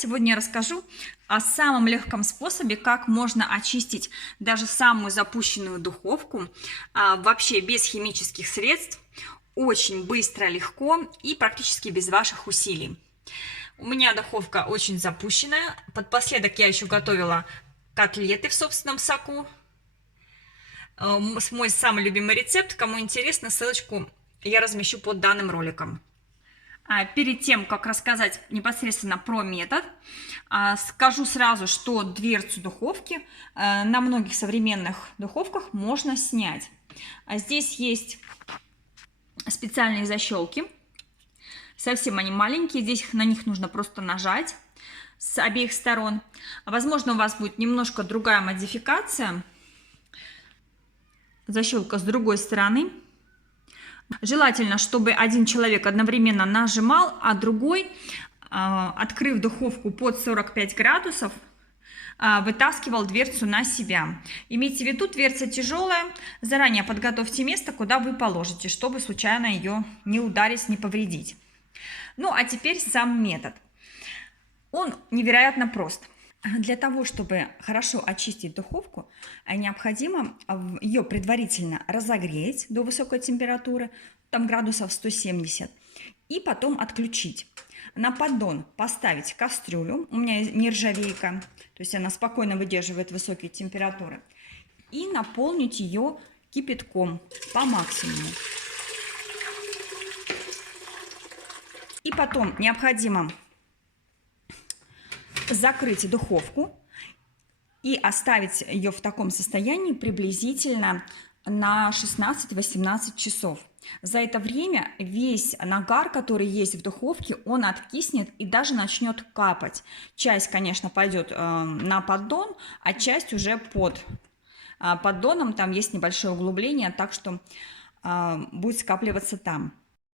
Сегодня я расскажу о самом легком способе, как можно очистить даже самую запущенную духовку вообще без химических средств, очень быстро, легко и практически без ваших усилий. У меня духовка очень запущенная. Подпоследок я еще готовила котлеты в собственном соку. Мой самый любимый рецепт. Кому интересно, ссылочку я размещу под данным роликом. Перед тем, как рассказать непосредственно про метод, скажу сразу, что дверцу духовки на многих современных духовках можно снять. Здесь есть специальные защелки, совсем они маленькие, здесь на них нужно просто нажать с обеих сторон. Возможно, у вас будет немножко другая модификация, защелка с другой стороны. Желательно, чтобы один человек одновременно нажимал, а другой, открыв духовку под 45 градусов, вытаскивал дверцу на себя. Имейте в виду, дверца тяжелая, заранее подготовьте место, куда вы положите, чтобы случайно ее не ударить, не повредить. Ну, а теперь сам метод. Он невероятно прост. Для того, чтобы хорошо очистить духовку, необходимо ее предварительно разогреть до высокой температуры, там градусов 170, и потом отключить. На поддон поставить кастрюлю, у меня нержавейка, то есть она спокойно выдерживает высокие температуры, и наполнить ее кипятком по максимуму. И потом необходимо закрыть духовку и оставить ее в таком состоянии приблизительно на 16-18 часов. За это время весь нагар, который есть в духовке, он откиснет и даже начнет капать. Часть, конечно, пойдет на поддон, а часть уже под поддоном. Там есть небольшое углубление, так что будет скапливаться там.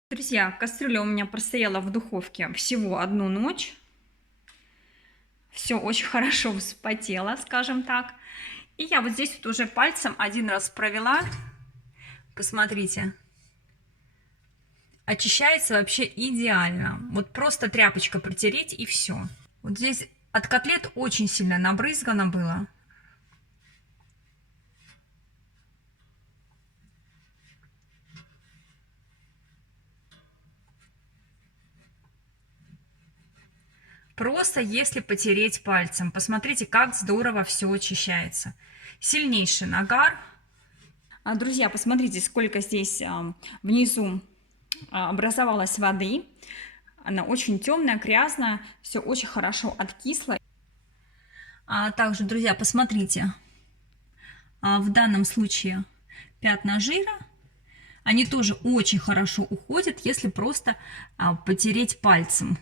Друзья, кастрюля у меня простояла в духовке всего одну ночь. Все очень хорошо вспотело, скажем так. И я вот здесь вот уже пальцем один раз провела. Посмотрите. Очищается вообще идеально. Вот просто тряпочка протереть и все. Вот здесь от котлет очень сильно набрызгано было. Просто если потереть пальцем. Посмотрите, как здорово все очищается. Сильнейший нагар. Друзья, посмотрите, сколько здесь внизу образовалось воды. Она очень темная, грязная, все очень хорошо откисло. Также, друзья, посмотрите, в данном случае пятна жира, они тоже очень хорошо уходят, если просто потереть пальцем.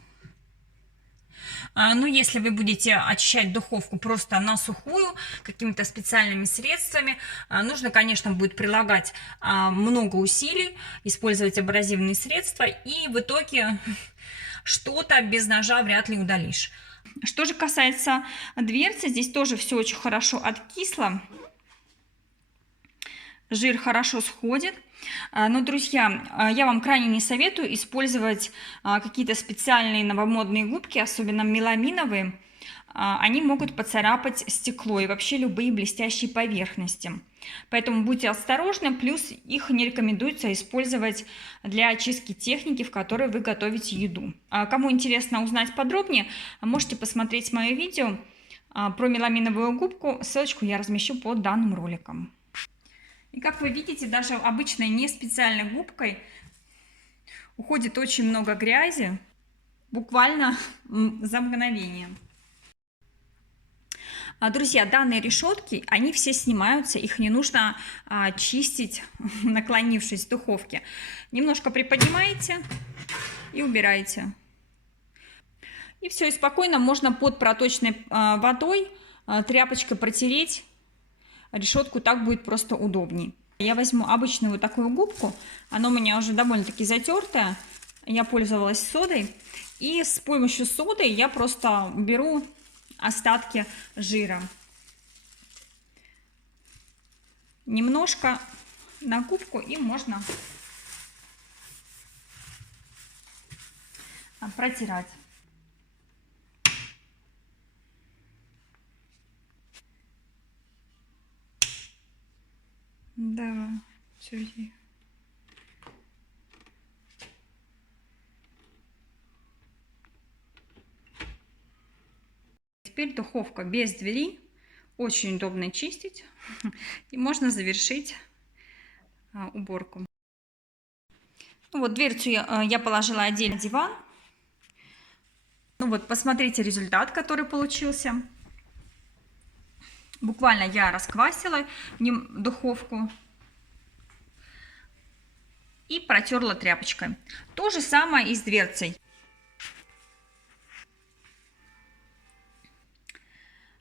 Ну, если вы будете очищать духовку просто на сухую, какими-то специальными средствами, нужно, конечно, будет прилагать много усилий, использовать абразивные средства, и в итоге что-то без ножа вряд ли удалишь. Что же касается дверцы, здесь тоже все очень хорошо откисло. Жир хорошо сходит. Но, друзья, я вам крайне не советую использовать какие-то специальные новомодные губки, особенно меламиновые. Они могут поцарапать стекло и вообще любые блестящие поверхности. Поэтому будьте осторожны, плюс их не рекомендуется использовать для очистки техники, в которой вы готовите еду. Кому интересно узнать подробнее, можете посмотреть мое видео про меламиновую губку. Ссылочку я размещу под данным роликом. И как вы видите, даже обычной не специальной губкой уходит очень много грязи, буквально за мгновение. Друзья, данные решетки, они все снимаются, их не нужно чистить, наклонившись в духовке. Немножко приподнимаете и убираете. И все, и спокойно можно под проточной водой тряпочкой протереть решетку, так будет просто удобней. Я возьму обычную вот такую губку, она у меня уже довольно-таки затертая, я пользовалась содой, и с помощью соды я просто беру остатки жира. Немножко на губку, и можно протирать. Да, все. Теперь духовка без двери. Очень удобно чистить. И можно завершить уборку. Ну вот дверцу я положила отдельно на диван. Ну вот, посмотрите результат, который получился. Буквально я расквасила духовку и протерла тряпочкой. То же самое и с дверцей.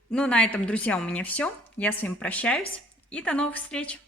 Ну, на этом, друзья, у меня все. Я с вами прощаюсь и до новых встреч!